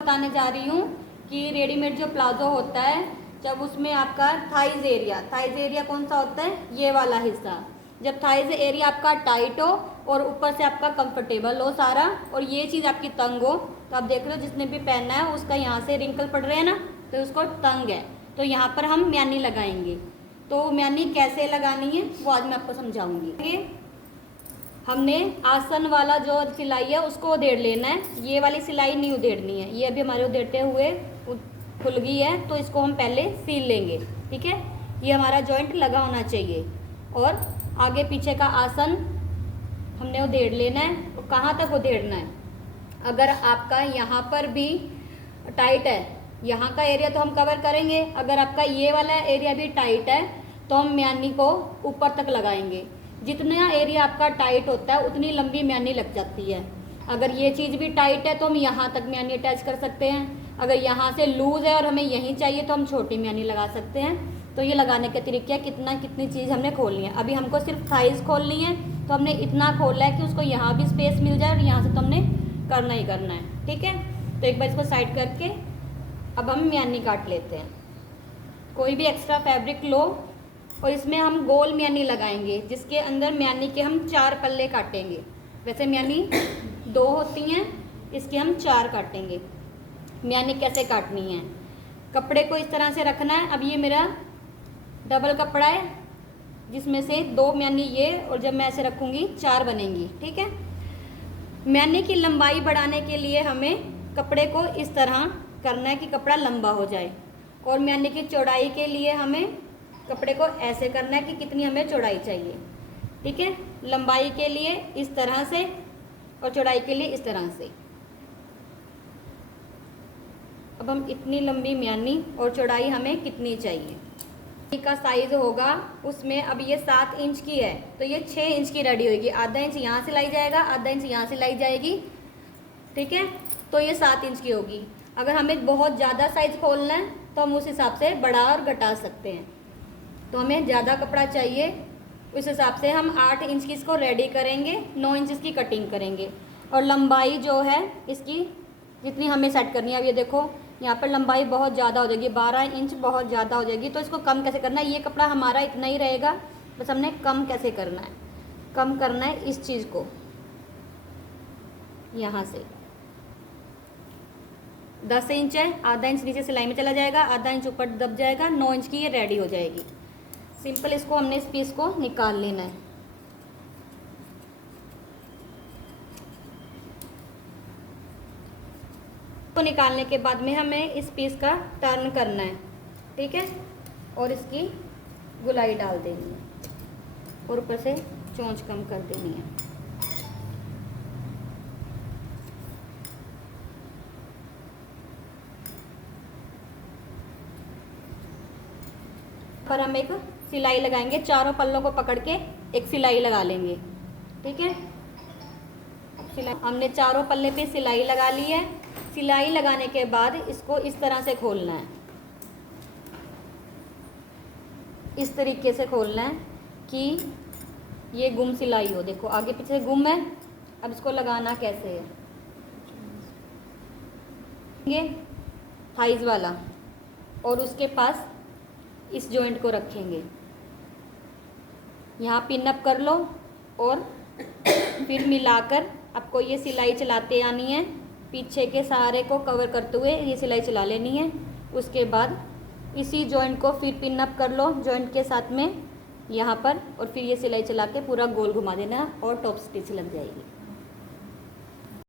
बताने जा रही हूँ कि रेडीमेड जो प्लाजो होता है, जब उसमें आपका थाइज एरिया कौन सा होता है, ये वाला हिस्सा, जब थाइज एरिया आपका टाइट हो और ऊपर से आपका कंफर्टेबल हो सारा, और ये चीज़ आपकी तंग हो, तो आप देख रहे हो जिसने भी पहनना है उसका यहाँ से रिंकल पड़ रहे हैं ना, तो उसको तंग है, तो यहाँ पर हम म्यानी लगाएंगे। तो म्यानी कैसे लगानी है वो आज मैं आपको समझाऊंगी। हमने आसन वाला जो सिलाई है उसको उधेड़ लेना है, ये वाली सिलाई नहीं उधेड़नी है, ये अभी हमारे उधेड़ते हुए खुल गई है, तो इसको हम पहले सील लेंगे। ठीक है, ये हमारा जॉइंट लगा होना चाहिए। और आगे पीछे का आसन हमने उधेड़ लेना है। और कहाँ तक उधेड़ना है, अगर आपका यहाँ पर भी टाइट है, यहाँ का एरिया तो हम कवर करेंगे, अगर आपका ये वाला एरिया भी टाइट है तो हम म्यानी को ऊपर तक लगाएंगे। जितना एरिया आपका टाइट होता है उतनी लंबी म्यानी लग जाती है। अगर ये चीज़ भी टाइट है तो हम यहाँ तक म्यानी अटैच कर सकते हैं, अगर यहाँ से लूज़ है और हमें यहीं चाहिए तो हम छोटी म्यानी लगा सकते हैं। तो ये लगाने के तरीके कितनी चीज़ हमने खोलनी है। अभी हमको सिर्फ थाइज खोलनी है, तो हमने इतना खोला है कि उसको यहाँ भी स्पेस मिल जाए और यहाँ से तो हमने करना ही करना है। ठीक है, तो एक बार इसको साइड करके अब हम म्यानी काट लेते हैं। कोई भी एक्स्ट्रा फैब्रिक लो और इसमें हम गोल म्यानी लगाएंगे, जिसके अंदर म्यानी के हम 4 पल्ले काटेंगे। वैसे म्यानी 2 होती हैं, इसके हम 4 काटेंगे। म्यानी कैसे काटनी है, कपड़े को इस तरह से रखना है। अब ये मेरा डबल कपड़ा है जिसमें से 2 म्यानी ये, और जब मैं ऐसे रखूँगी 4 बनेंगी। ठीक है, म्यानी की लंबाई बढ़ाने के लिए हमें कपड़े को इस तरह करना है कि कपड़ा लंबा हो जाए, और म्यानी की चौड़ाई के लिए हमें कपड़े को ऐसे करना है कि कितनी हमें चौड़ाई चाहिए। ठीक है, लंबाई के लिए इस तरह से और चौड़ाई के लिए इस तरह से। अब हम इतनी लंबी म्यानी और चौड़ाई हमें कितनी चाहिए का साइज होगा, उसमें अब ये 7 इंच की है तो ये 6 इंच की रेडी होगी। आधा इंच यहाँ से लाई जाएगा, आधा इंच यहाँ से लाई जाएगी। ठीक है, तो ये 7 इंच की होगी। अगर हमें बहुत ज़्यादा साइज खोलना है तो हम उस हिसाब से बढ़ा और घटा सकते हैं। तो हमें ज़्यादा कपड़ा चाहिए, उस हिसाब से हम 8 इंच की इसको रेडी करेंगे, 9 इंच इसकी कटिंग करेंगे। और लंबाई जो है इसकी जितनी हमें सेट करनी है, अब ये देखो यहाँ पर लंबाई बहुत ज़्यादा हो जाएगी, 12 इंच बहुत ज़्यादा हो जाएगी। तो इसको कम कैसे करना है, ये कपड़ा हमारा इतना ही रहेगा, बस हमने कम कैसे करना है, कम करना है इस चीज़ को यहाँ से। 10 इंच है, आधा इंच नीचे सिलाई में चला जाएगा, आधा इंच ऊपर दब जाएगा, 9 इंच की ये रेडी हो जाएगी। सिंपल इसको हमने इस पीस को निकाल लेना है। तो निकालने के बाद में हमें इस पीस का टर्न करना है। ठीक है, और इसकी गुलाई डाल देनी है और ऊपर से चोंच कम कर देनी है। पर हम एक सिलाई लगाएंगे, चारों पल्लों को पकड़ के एक सिलाई लगा लेंगे। ठीक है, सिलाई हमने चारों पल्ले पे सिलाई लगा ली है। सिलाई लगाने के बाद इसको इस तरह से खोलना है, इस तरीके से खोलना है कि ये गुम सिलाई हो। देखो आगे पीछे गुम है। अब इसको लगाना कैसे है, ये थाइज वाला और उसके पास इस जॉइंट को रखेंगे, यहाँ पिन अप कर लो और फिर मिलाकर आपको ये सिलाई चलाते आनी है। पीछे के सहारे को कवर करते हुए ये सिलाई चला लेनी है। उसके बाद इसी जॉइंट को फिर पिन अप कर लो जॉइंट के साथ में यहाँ पर, और फिर ये सिलाई चला के पूरा गोल घुमा देना और टॉप स्टिच लग जाएगी।